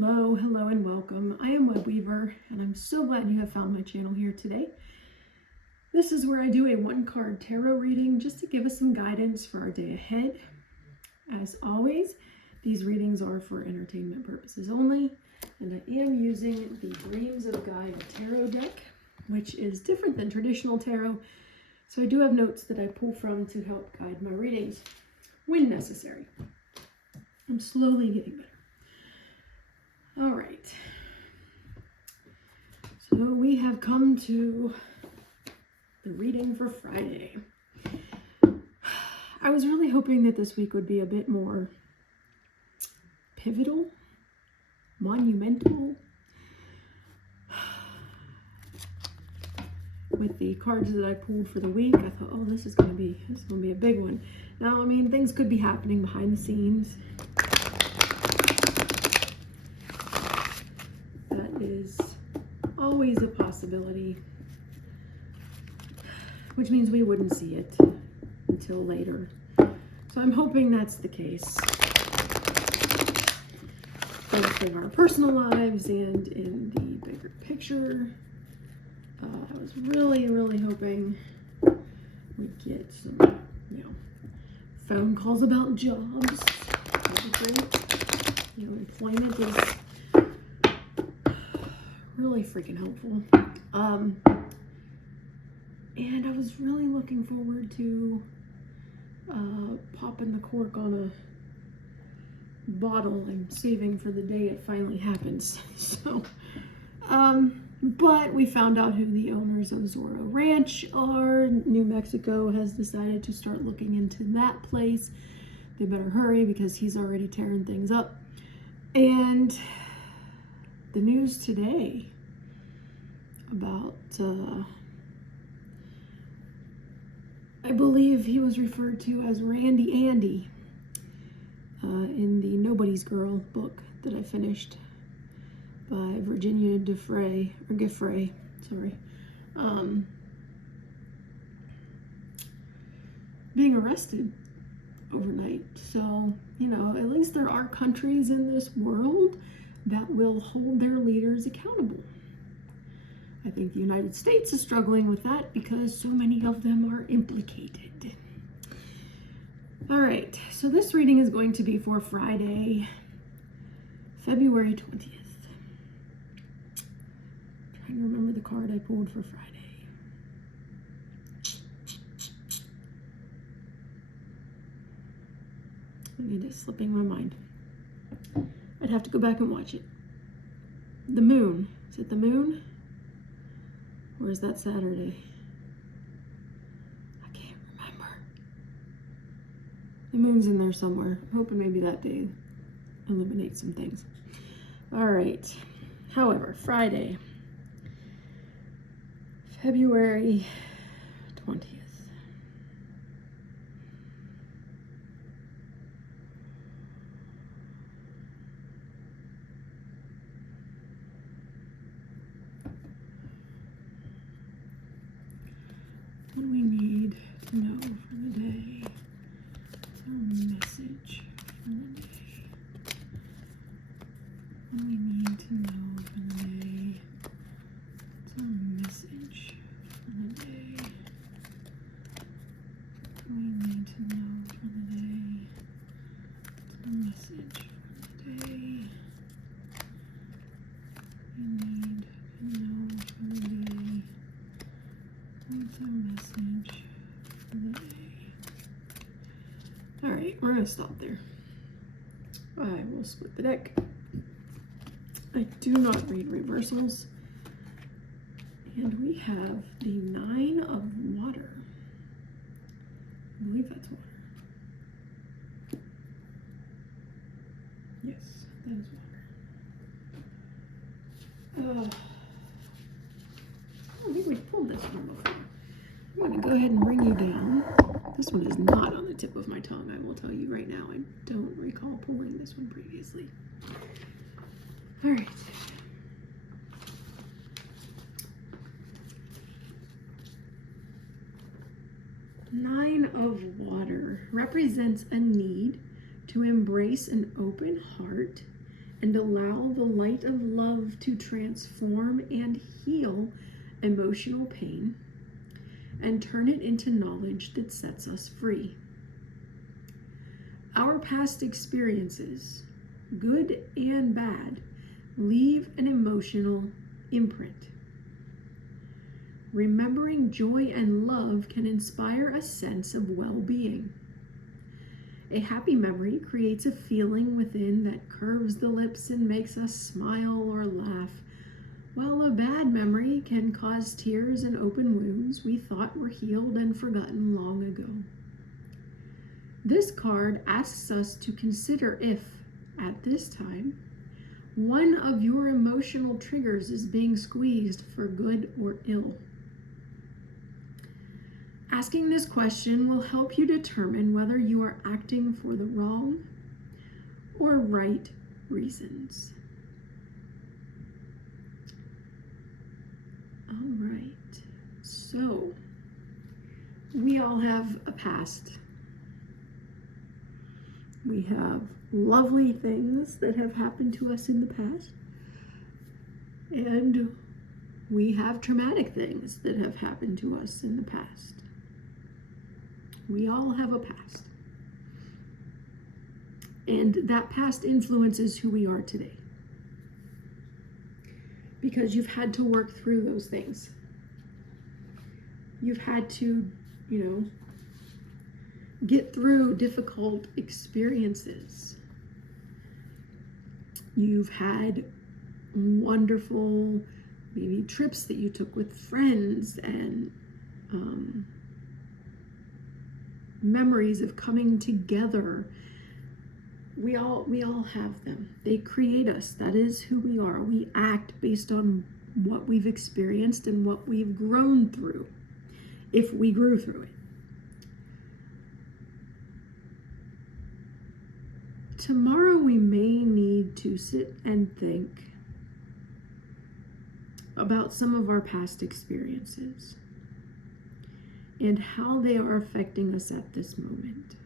Hello and welcome. I am Web Weaver and I'm so glad you have found my channel here today. This is where I do a one-card tarot reading just to give us some guidance for our day ahead. As always, these readings are for entertainment purposes only, and I am using the Dreams of Gaia tarot deck, which is different than traditional tarot, so I do have notes that I pull from to help guide my readings when necessary. I'm slowly getting better. All right, so we have come to the reading for Friday. I was really hoping that this week would be a bit more pivotal, monumental. With the cards that I pulled for the week, I thought, oh, this is gonna be a big one. Now, I mean, things could be happening behind the scenes. Is always a possibility, which means we wouldn't see it until later. So I'm hoping that's the case, both in our personal lives and in the bigger picture. I was really hoping we'd get some, phone calls about jobs. That'd be great. Employment is really freaking helpful. And I was really looking forward to popping the cork on a bottle and saving for the day it finally happens. So, but we found out who the owners of Zorro Ranch are. New Mexico has decided to start looking into that place. They better hurry because he's already tearing things up. And the news today about, I believe he was referred to as Randy Andy in the Nobody's Girl book that I finished by Virginia Giuffre, sorry. Being arrested overnight. So, at least there are countries in this world that will hold their leaders accountable. I think the United States is struggling with that because so many of them are implicated. All right, so this reading is going to be for Friday, February 20th. Trying to remember the card I pulled for Friday. It is slipping my mind. I'd have to go back and watch it. The moon. Is it the moon? Or is that Saturday? I can't remember. The moon's in there somewhere. I'm hoping maybe that day illuminates some things. All right. However, Friday, February 20th. What do we need to know for the day? Our message for the day. What do we need to know for the day? What's our message for the day? What do we need to know for the day? What's our message for the day? We need to know for the day. What's our message for the day? All right, we're gonna stop there. I will split the deck. I do not read reversals. And we have the Nine of Water. I believe that's water. Yes, that is water. I think we've pulled this one before. I'm going to go ahead and bring you down. This one is not on the tip of my tongue, I will tell you right now. I don't recall pulling this one previously. All right. Nine of Water represents a need to embrace an open heart and allow the light of love to transform and heal emotional pain and turn it into knowledge that sets us free. Our past experiences, good and bad, leave an emotional imprint. Remembering joy and love can inspire a sense of well-being. A happy memory creates a feeling within that curves the lips and makes us smile or laugh, while a bad memory can cause tears and open wounds we thought were healed and forgotten long ago. This card asks us to consider if, at this time, one of your emotional triggers is being squeezed for good or ill. Asking this question will help you determine whether you are acting for the wrong or right reasons. All right, so we all have a past. We have lovely things that have happened to us in the past, and we have traumatic things that have happened to us in the past. We all have a past. And that past influences who we are today. Because you've had to work through those things. You've had to, get through difficult experiences. You've had wonderful, maybe trips that you took with friends and memories of coming together. We all have them. They create us. That is who we are. We act based on what we've experienced and what we've grown through, if we grew through it. Tomorrow we may need to sit and think about some of our past experiences and how they are affecting us at this moment.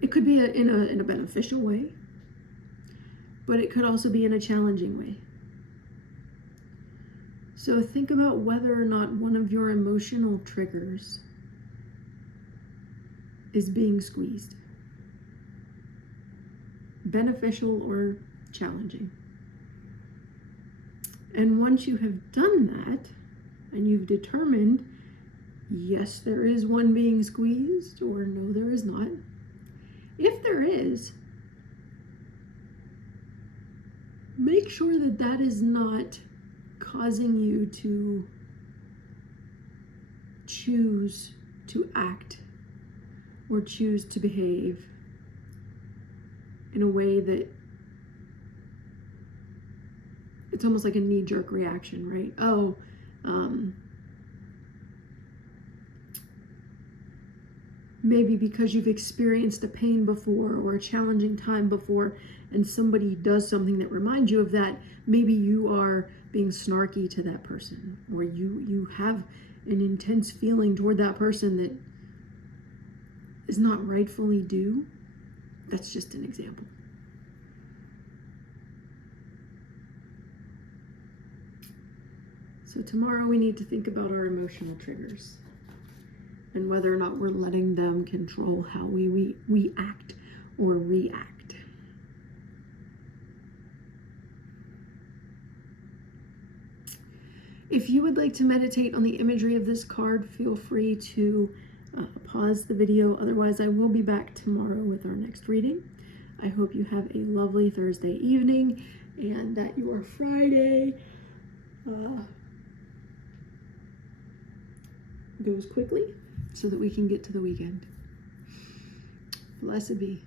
It could be in a beneficial way, but it could also be in a challenging way. So think about whether or not one of your emotional triggers is being squeezed. Beneficial or challenging. And once you have done that, and you've determined, yes, there is one being squeezed, or no, there is not. If there is, make sure that that is not causing you to choose to act or choose to behave in a way that it's almost like a knee-jerk reaction, right? Maybe because you've experienced a pain before or a challenging time before, and somebody does something that reminds you of that, maybe you are being snarky to that person, or you have an intense feeling toward that person that is not rightfully due. That's just an example. So tomorrow we need to think about our emotional triggers and whether or not we're letting them control how we act or react. If you would like to meditate on the imagery of this card, feel free to pause the video. Otherwise, I will be back tomorrow with our next reading. I hope you have a lovely Thursday evening and that your Friday goes quickly so that we can get to the weekend. Blessed be.